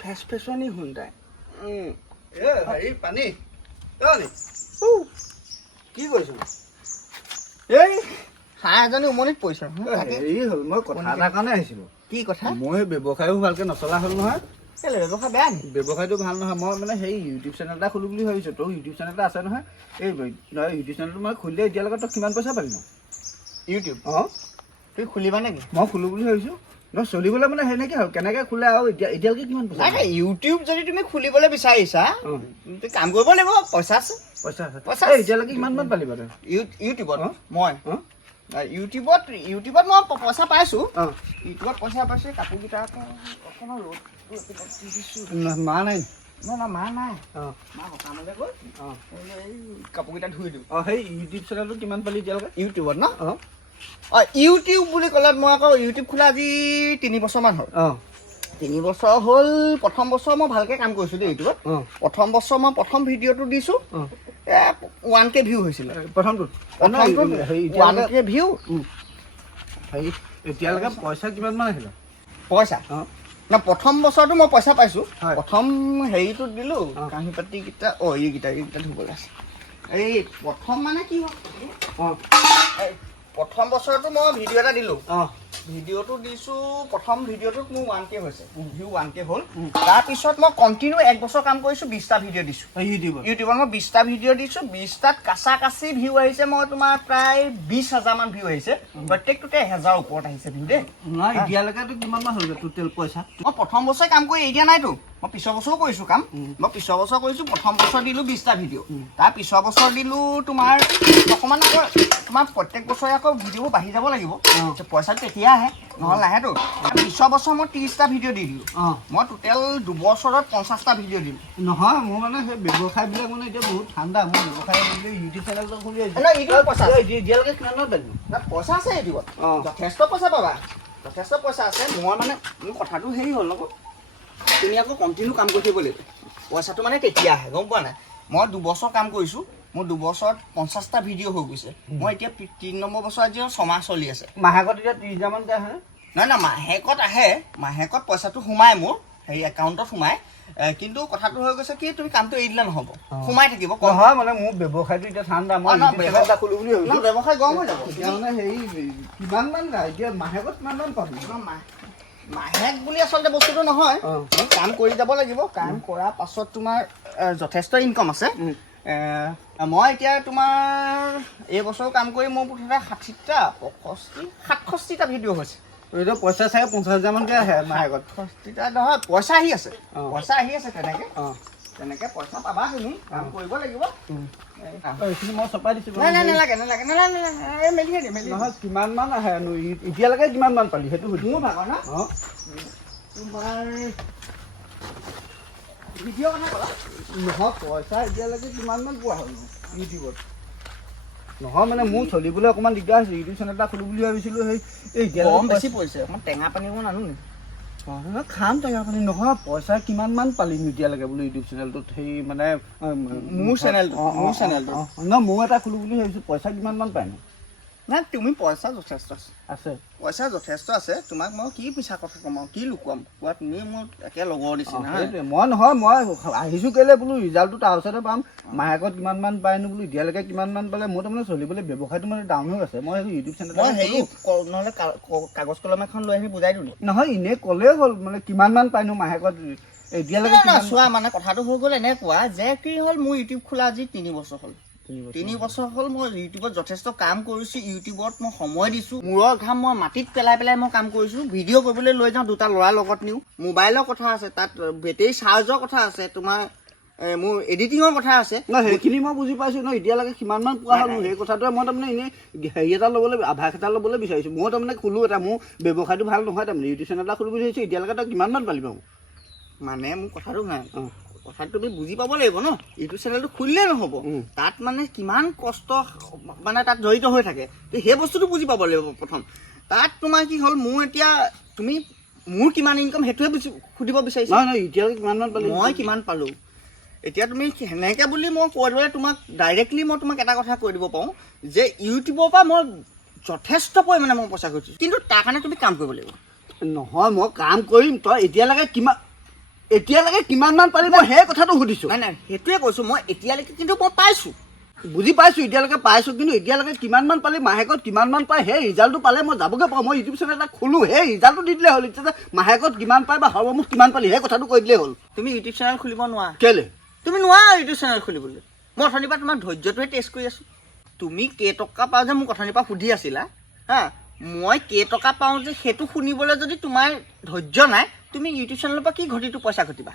Face ফেচনি হ'ল তাই হেৰি পানী কি কৰিছ এই হাঁহ এজনী উমনিত পৰিছে হেৰি হ'ল মই কথা এটাৰ কাৰণে আহিছিলোঁ কি কথা মই ব্যৱসায়ো ভালকৈ নচলা হ'ল নহয় কেলে ব্যৱসায় বেয়া নি ব্যৱসায়টো ভাল নহয় মই মানে সেই ইউটিউব চেনেল এটা খোলোঁ বুলি ভাবিছোঁ তোৰ ইউটিউব চেনেল এটা আছে নহয় এই ইউটিউব চেনেলটো মই খুলিলে এতিয়ালৈকে তই কিমান পইচা পালি ন ইউটিউব অঁ তুমি খুলিবা নেকি মই খোলোঁ বুলি ভাবিছোঁ নহয় চলিবলৈ মানে সেনেকৈ হ'ল কেনেকৈ খোলে আৰু এতিয়ালৈকে কিমান পইচা নাই ইউটিউব যদি তুমি খুলিবলৈ বিচাৰিছা তুমি কাম কৰিব লাগিব পইচা আছে পইচা পইচা আছে এতিয়ালৈকে কিমান মান পালি বাৰু ইউটিউবত অঁ মই অঁ ইউটিউবত মই পইচা পাইছোঁ অঁ ইউটিউবত পইচা পাইছোঁ কাপোৰকেইটা অকণমান ৰ'দ মা নাই নহয় মা নাই অঁ মা সকামলৈ গ'ল অঁ এই কাপোৰকেইটা ধুই দিওঁ অঁ সেই ইউটিউব চেনেলটো কিমান পালি এতিয়ালৈকে ইউটিউবত ন অঁ অঁ ইউটিউব বুলি ক'লে মই আকৌ ইউটিউব খোলা আজি 3 বছৰমান হ'ল অঁ 3 বছৰ হ'ল প্ৰথম বছৰ মই ভালকৈ কাম কৰিছোঁ দেই ইউটিউবত অঁ প্ৰথম বছৰ মই প্ৰথম ভিডিঅ'টো দিছোঁ অঁ 1K ভিউ হৈছিলে প্ৰথমটোত হেৰি 1K ভিউ হেৰি এতিয়ালৈকে পইচা কিমান মান আহিলে পইচা অঁ না প্ৰথম বছৰটো মই পইচা পাইছোঁ হয়। প্ৰথম হেৰিটোত দিলোঁ অঁ। কাঁহী পাতিকেইটা এইকেইটা ধুবলৈ আছে এই প্ৰথম মানে কি হ'ল অঁ এই প্ৰথম বছৰটো মই ভিডিঅ' এটা দিলোঁ অঁ ভিডিঅ'টো দিছোঁ প্ৰথম ভিডিঅ'টোত মোৰ 1K হৈছে ভিউ 1K হ'ল তাৰপিছত মই কণ্টিনিউ 1 বছৰ কাম কৰিছোঁ 20টা ভিডিঅ' দিছোঁ ইউটিউবত ইউটিউবত মই 20টা ভিডিঅ' দিছোঁ 20টাত কাচা কাচি ভিউ আহিছে মই তোমাৰ প্ৰায় 20,000 মান ভিউ আহিছে প্ৰত্যেকটোতে 1000 ওপৰত আহিছে ভিউ দেই নহয় এতিয়ালৈকেতো কিমান মান হ'ল টোটেল পইচা মই প্ৰথম বছৰে কাম কৰি এৰি দিয়া নাইতো মই পিছৰ বছৰো কৰিছোঁ কাম মই পিছৰ বছৰ কৰিছোঁ প্ৰথম বছৰ দিলোঁ 20টা ভিডিঅ' তাৰ পিছৰ বছৰ দিলোঁ তোমাৰ অকণমান আকৌ তোমাৰ প্ৰত্যেক বছৰে আকৌ ভিডিঅ'বোৰ বাঢ়ি যাব লাগিব পইচাটো তেতিয়া আহে নহ'লে নাহেতো পিছৰ বছৰ মই 30টা ভিডিঅ' দি দিলোঁ অঁ মই টোটেল দুবছৰত 50টা ভিডিঅ' দিলোঁ নহয় মোৰ মানে সেই ব্যৱসায়বিলাক মানে এতিয়া বহুত ঠাণ্ডা মোৰ ব্যৱসায় ইউটিউব চেনেলটো খুলি আহিছোঁ নাই ইউটিউবত পইচা আছে এতিয়ালৈকে কিমান মান পালি পইচা আছে ইউটিউবত অঁ যথেষ্ট পইচা পাবা যথেষ্ট পইচা আছে মই মানে মোৰ কথাটো হেৰি হ'ল আকৌ তুমি আকৌ কণ্টিনিউ কাম কৰি থাকিব লাগিব পইচাটো মানে কেতিয়া আহে গম পোৱা নাই মই দুবছৰ কাম কৰিছোঁ মোৰ দুবছৰত 50টা ভিডিঅ' হৈ গৈছে মই এতিয়া 3 নম্বৰ বছৰ আজি 6 মাহ চলি আছে মাহেকত এতিয়া 30,000 মান আহে নহয় মাহেকত আহে মাহেকত পইচাটো সোমাই মোৰ হেৰি একাউণ্টত সোমাই কিন্তু কথাটো হৈ গৈছে কি তুমি কামটো এৰি দিলে নহ'ব সোমাই থাকিব নহয় মানে মোৰ ব্যৱসায়টো এতিয়া ঠাণ্ডা মই ইউটিউব চেনেল এটা খুলোঁ বুলি ভাবিছোঁ ব্যৱসায় গৰম হৈ যাব এতিয়া মানে হেৰি কিমান মান এতিয়া মাহেকত কিমান মান পাবি মাহেক বুলি আচলতে বস্তুটো নহয় অঁ কাম কৰি যাব লাগিব কাম কৰাৰ পাছত তোমাৰ যথেষ্ট ইনকাম আছে মই এতিয়া তোমাৰ এইবছৰো কাম কৰি মোৰ মুঠতে 60টা 67টা ভিডিঅ' হৈছে এতিয়া পইচা চাগে 50,000 মানকৈ আহে মাহেকত 60টা নহয় পইচা আহি আছে অঁ পইচা আহি আছে অঁ তেনেকৈ পইচা পাবা তুমি কাম কৰিব লাগিব এইখিনি মই চপাই দিছোঁ নাই নালাগে মেলিয়ে দিম নহয় কিমান মান আহে এতিয়ালৈকে কিমান মান পালি সেইটো সুধিছোঁ মোৰ ভাগৰ না অঁ তোমাৰ ভিডিঅ' কথা ক'লা নহয় পইচা এতিয়ালৈকে কিমান মান পোৱা হ'ল ইউটিউবত নহয় মানে মোৰ চলিবলৈ অকণমান দিগদাৰ হৈছে ইউটিউব চেনেল এটা খুলোঁ বুলি ভাবিছিলোঁ এই গৰম বেছি পৰিছে অকণমান টেঙা পানী অকণমান আনো নেকি খাম টেঙা পানী নহয় পইচা কিমান মান পালিনো এতিয়ালৈকে বোলো ইউটিউব চেনেলটোত সেই মানে মোৰ চেনেলটো নহয় মোৰ এটা খুলোঁ বুলি ভাবিছোঁ পইচা কিমান মান পায়নো নাই তুমি পইচা যথেষ্ট আছে আছে পইচা যথেষ্ট আছে তোমাক মই কি পিছা কথা ক'ম আৰু কি লুকুৱাম কোৱা তুমি মোৰ একে লগৰ নিচিনা সেইটোৱে মই নহয় মই আহিছোঁ কেলৈ বোলো ৰিজাল্টটো তাৰ ওচৰতে পাম মাহেকত কিমান মান পায়নো বোলো এতিয়ালৈকে কিমান মান পালে মোৰ তাৰমানে চলিবলৈ ব্যৱসায়টো মানে ডাউন হৈ আছে মই ইউটিউব চেনেল মই হেৰি নহ'লে কাগজ কলম এখন লৈ আহি বুজাই দিওঁ নহয় এনেই ক'লেই হ'ল মানে কিমান মান পায়নো মাহেকত এতিয়ালৈকে চোৱা মানে কথাটো হৈ গ'ল এনেকুৱা যে কি হ'ল মোৰ ইউটিউব খোলা আজি 3 বছৰ হ'ল 3 বছৰ হ'ল মই ইউটিউবত যথেষ্ট কাম কৰিছোঁ ইউটিউবত মই সময় দিছোঁ মূৰৰ ঘাম মই মাটিত পেলাই মই কাম কৰিছোঁ ভিডিঅ' কৰিবলৈ লৈ যাওঁ 2টা ল'ৰাৰ লগত নিওঁ মোবাইলৰ কথা আছে তাত বেটেৰী চাৰ্জৰ কথা আছে তোমাৰ মোৰ এডিটিঙৰ কথা আছে নহয় সেইখিনি মই বুজি পাইছোঁ নহয় এতিয়ালৈকে কিমান মান পোৱা হ'ল সেই কথাটোৱে মই তাৰমানে এনেই হেৰি এটা ল'বলৈ আভাস এটা ল'বলৈ বিচাৰিছোঁ মই তাৰমানে খোলোঁ এটা মোৰ ব্যৱসায়টো ভাল নহয় তাৰমানে ইউটিউব চেনেল এটা খুলিব বিচাৰিছোঁ এতিয়ালৈকে তই কিমান মান পালি বাৰু মানে মোৰ কথাটো নাই কথাটো তুমি বুজি পাব লাগিব ন ইউটিউব চেনেলটো খুলিলেই নহ'ব তাত মানে কিমান কষ্ট মানে তাত জড়িত হৈ থাকে সেই বস্তুটো বুজি পাব লাগিব প্ৰথম তাত তোমাৰ কি হ'ল মোৰ এতিয়া তুমি মোৰ কিমান ইনকাম সেইটোৱে সুধিব বিচাৰিছা নহয় এতিয়ালৈকে কিমান মান পালি মই কিমান পালোঁ এতিয়া তুমি সেনেকৈ বুলি মই কৈ দিলে তোমাক ডাইৰেক্টলি মই তোমাক এটা কথা কৈ দিব পাৰোঁ যে ইউটিউবৰ পৰা মই যথেষ্ট পৰিমাণে মই পইচা ঘটিছোঁ কিন্তু তাৰ কাৰণে তুমি কাম কৰিব লাগিব নহয় মই কাম কৰিম তই এতিয়ালৈকে কিমান এতিয়ালৈকে কিমানমান পালি মই সেই কথাটো সুধিছোঁ। নাই নাই সেইটোৱে কৈছোঁ মই এতিয়ালৈকে কিন্তু মই পাইছোঁ। বুজি পাইছোঁ এতিয়ালৈকে পাইছোঁ, কিন্তু এতিয়ালৈকে কিমানমান পালি, মাহেকত কিমানমান পায়, সেই ৰিজাল্টটো পালে মই যাবগৈ পাৰোঁ। মই ইউটিউব চেনেল এটা খোলোঁ, সেই ৰিজাল্টটো দি দিলে হ'ল। এতিয়া যে মাহেকত কিমান পায় বা সৰ্বমুঠ কিমান পালি সেই কথাটো কৈ দিলেই হ'ল। তুমি ইউটিউব চেনেল খুলিব নোৱাৰা। কেলে? তুমি নোৱাৰা ইউটিউব চেনেল খুলিবলৈ। মই অথনিৰ পৰা তোমাৰ ধৈৰ্যটোৱে টেষ্ট কৰি আছোঁ। তুমি কেইটকা পাওঁ যে মোক অথনিৰ পৰা সুধি আছিলা হা, মই কেইটকা পাওঁ যে সেইটো শুনিবলৈ যদি তোমাৰ ধৈৰ্য নাই, তুমি ইউটিউব চেনেলৰ পৰা কি ঘটিটো পইচা ঘটিবা?